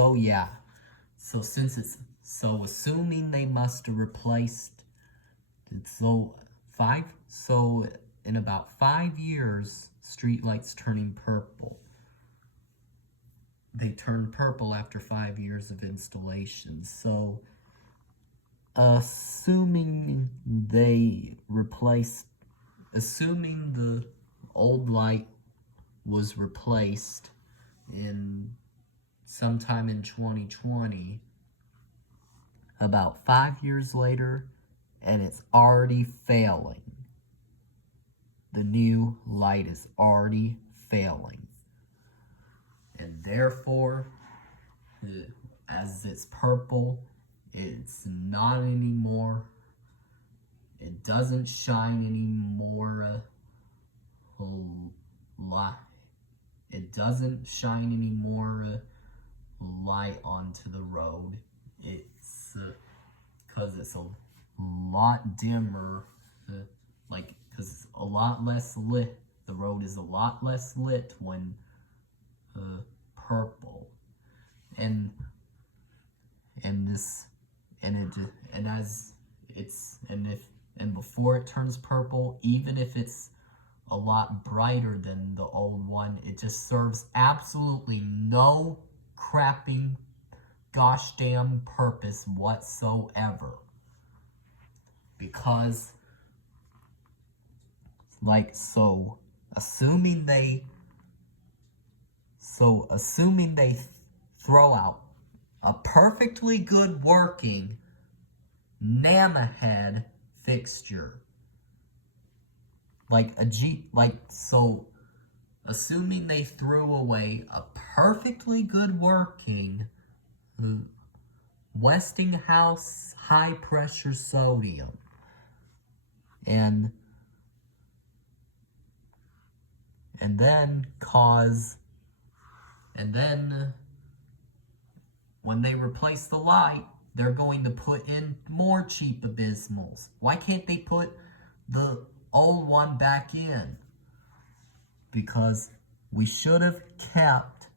So yeah, so assuming they must have replaced so in about 5 years, streetlights turning purple. They turn purple after 5 years of installation. So assuming the old light was replaced in sometime in 2020, about 5 years later, and it's already failing. The new light is already failing. And therefore, as it's purple, it's not anymore. It doesn't shine anymore. It doesn't shine any more light onto the road. It's because it's a lot dimmer, because it's a lot less lit. The road is a lot less lit when purple, and this and it and as it's and before it turns purple, even if it's a lot brighter than the old one, it just serves absolutely no crapping gosh damn purpose whatsoever. Because assuming they throw out a perfectly good working Nanahead fixture, assuming they threw away a perfectly good working Westinghouse high pressure sodium, and then when they replace the light, they're going to put in more cheap abysmals. Why can't they put the old one back in? Because they should have kept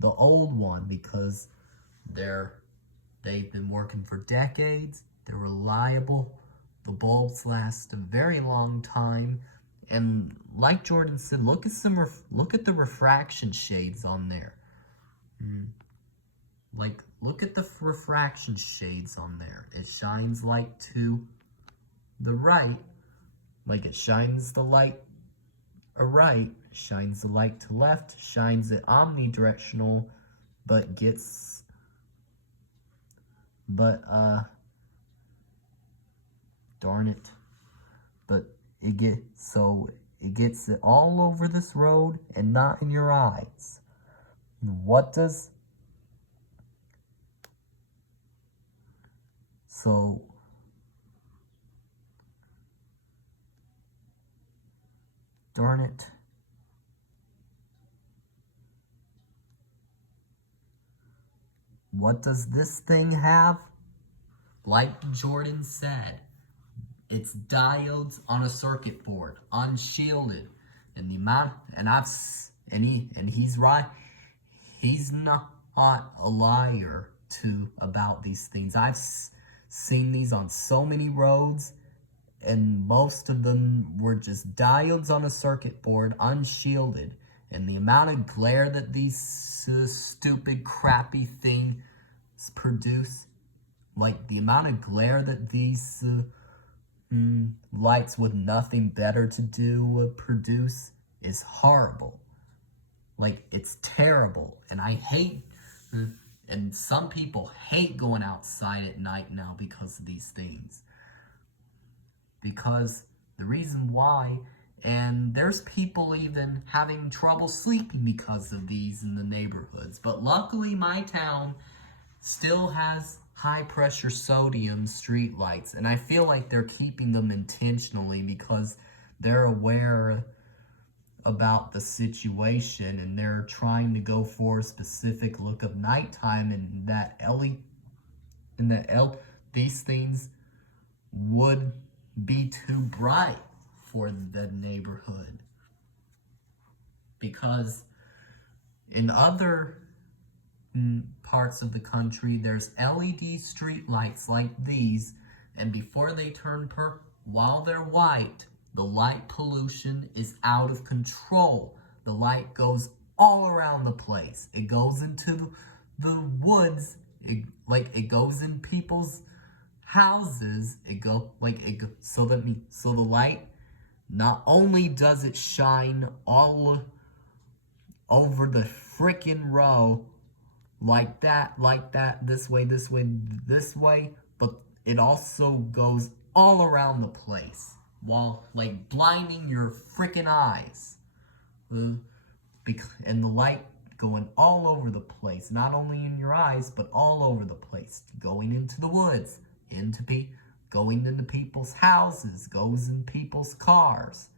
the old one, because they've been working for decades. They're reliable. The bulbs last a very long time. And like Jordan said, look at the refraction shades on there. Look at the refraction shades on there. It shines light to the right, it shines the light right, shines the light to left, shines it omnidirectional, but darn it, but it gets it all over this road and not in your eyes. Darn it. What does this thing have? Like Jordan said, it's diodes on a circuit board, unshielded, and he's right. He's not a liar about these things. I've seen these on so many roads, and most of them were just diodes on a circuit board, unshielded. And the amount of glare that these stupid, crappy things produce, the amount of glare that these lights with nothing better to do produce is horrible. It's terrible. And I hate, and some people hate going outside at night now because of these things. Because the reason why, and there's people even having trouble sleeping because of these in the neighborhoods. But luckily my town still has high pressure sodium street lights, and I feel like they're keeping them intentionally because they're aware about the situation, and they're trying to go for a specific look of nighttime, and these things would be too bright for the neighborhood. Because In other parts of the country, there's LED street lights like these, and before they turn purple, while they're white, the light pollution is out of control. The light goes all around the place. It goes into the woods. It goes in people's houses. So the light, not only does it shine all over the frickin' row like that, this way, but it also goes all around the place while like blinding your frickin' eyes. And the light going all over the place, not only in your eyes, but all over the place, going into the woods, going into people's houses, goes in people's cars.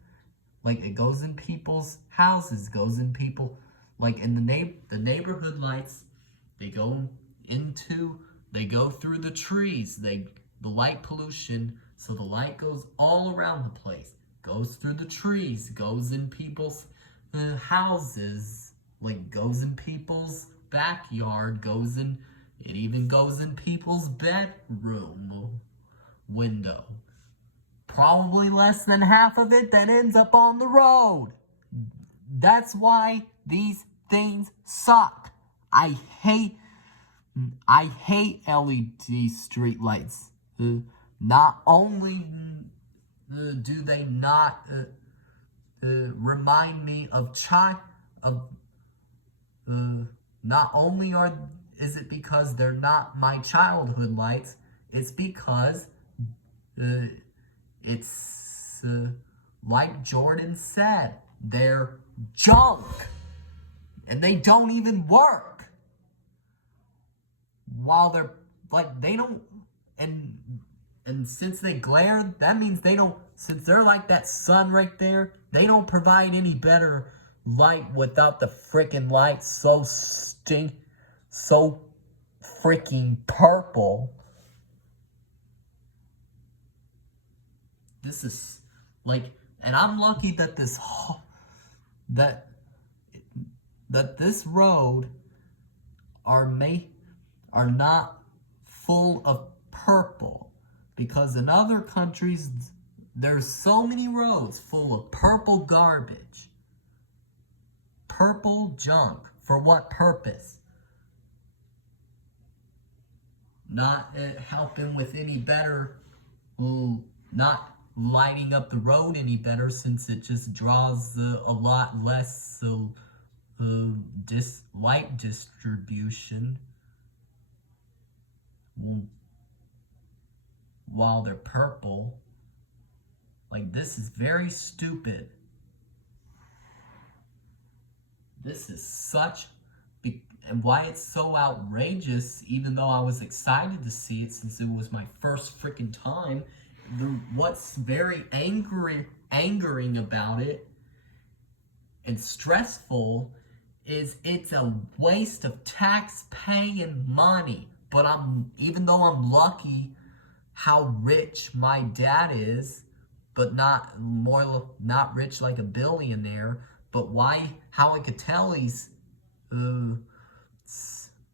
Like, it goes in people's houses, goes in people, like, in the neighborhood lights, they go through the trees, the light pollution, so the light goes all around the place, goes through the trees, goes in people's houses, like, goes in people's backyard, it even goes in people's bedroom window. Probably less than half of it that ends up on the road. That's why these things suck. I hate LED streetlights. Not only do they not remind me of not only is it because they're not my childhood lights, it's because it's like Jordan said, they're junk and they don't even work. While they're like, they don't, and since they glare, that means since they're like that sun right there, they don't provide any better light without the freaking light so freaking purple. This is like, and I'm lucky that this road are not full of purple, because in other countries there's so many roads full of purple garbage, purple junk. For what purpose? Not helping with any better, not lighting up the road any better, since it just draws a lot less light distribution while they're purple. Like, this is very stupid. This is and why it's so outrageous, even though I was excited to see it since it was my first freaking time, what's very angering about it and stressful is it's a waste of tax-paying money. But even though I'm lucky how rich my dad is, but not rich like a billionaire, but how I could tell he's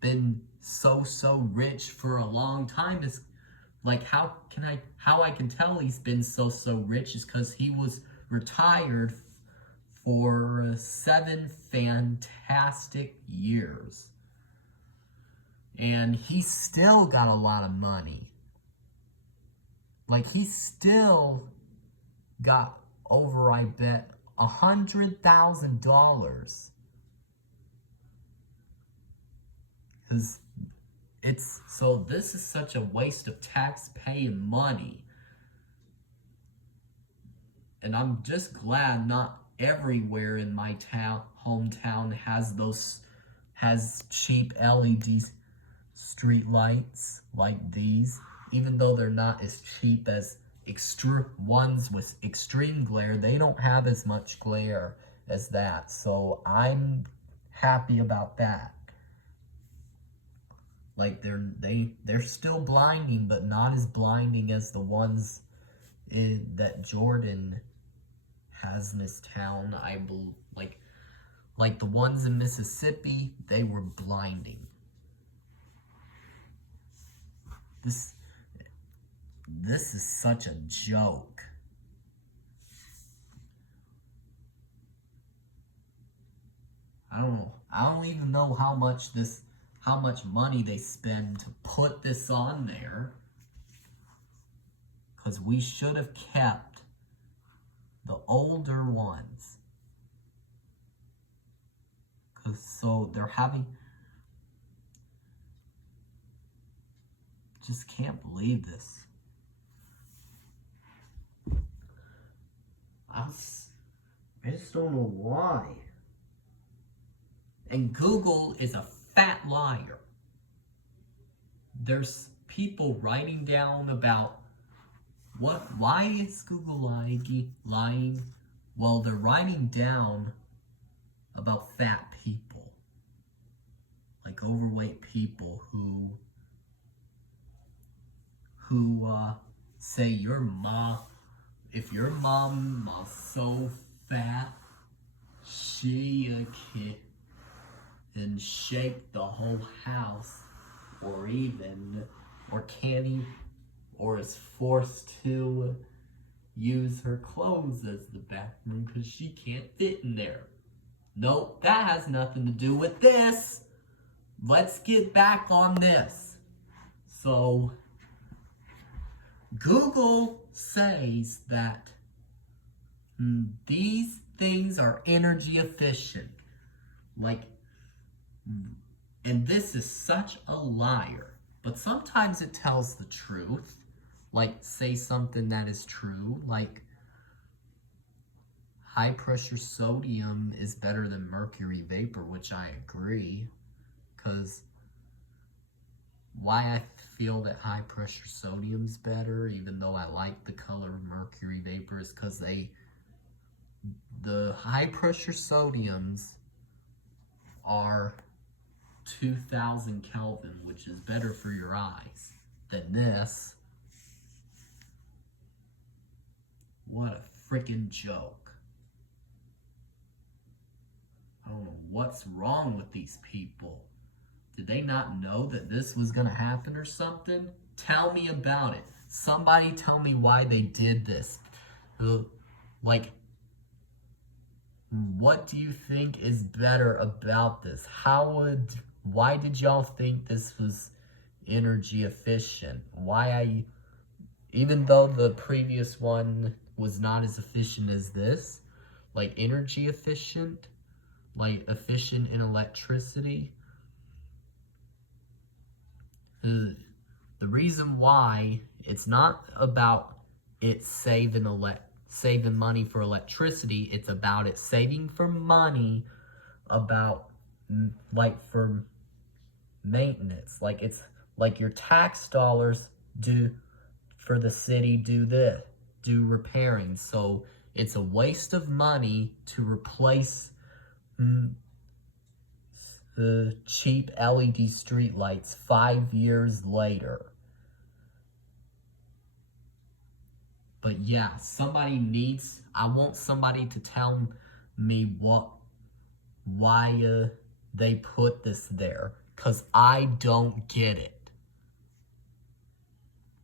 been so rich for a long time is like, how I can tell he's been so rich is because he was retired for 7 fantastic years. And he still got a lot of money. Like, he still got over, I bet, $100,000. Because this is such a waste of tax-paying money. And I'm just glad not everywhere in my hometown has cheap LED street lights like these. Even though they're not as cheap as ones with extreme glare, they don't have as much glare as that. So I'm happy about that. Like, they're still blinding, but not as blinding as the ones that Jordan has in his town. Like the ones in Mississippi, they were blinding. This is such a joke. I don't know. I don't even know how much money they spend to put this on there. Because we should have kept the older ones. Because so they're having... Just can't believe this. I just don't know why. And Google is a fat liar. There's people writing down about why is Google lying? Well, they're writing down about fat people. Like overweight people who say if your mom was so fat, she can shake the whole house, or is forced to use her clothes as the bathroom because she can't fit in there. Nope, that has nothing to do with this. Let's get back on this. So, Google says that these things are energy efficient. And this is such a liar. But sometimes it tells the truth. Say something that is true. High pressure sodium is better than mercury vapor, which I agree. Because why I feel that high pressure sodium's better, even though I like the color of mercury vapor, is because the high pressure sodiums are 2000 Kelvin, which is better for your eyes than this. What a freaking joke. I don't know what's wrong with these people. Did they not know that this was gonna happen or something? Tell me about it. Somebody tell me why they did this. What do you think is better about this? Why did y'all think this was energy efficient? Even though the previous one was not as efficient as this, energy efficient, efficient in electricity, the reason why it's not about it saving money for electricity, it's about it saving for money for maintenance. It's your tax dollars for the city do repairing. So it's a waste of money to replace the cheap LED streetlights 5 years later. But yeah, I want somebody to tell me why they put this there, because I don't get it.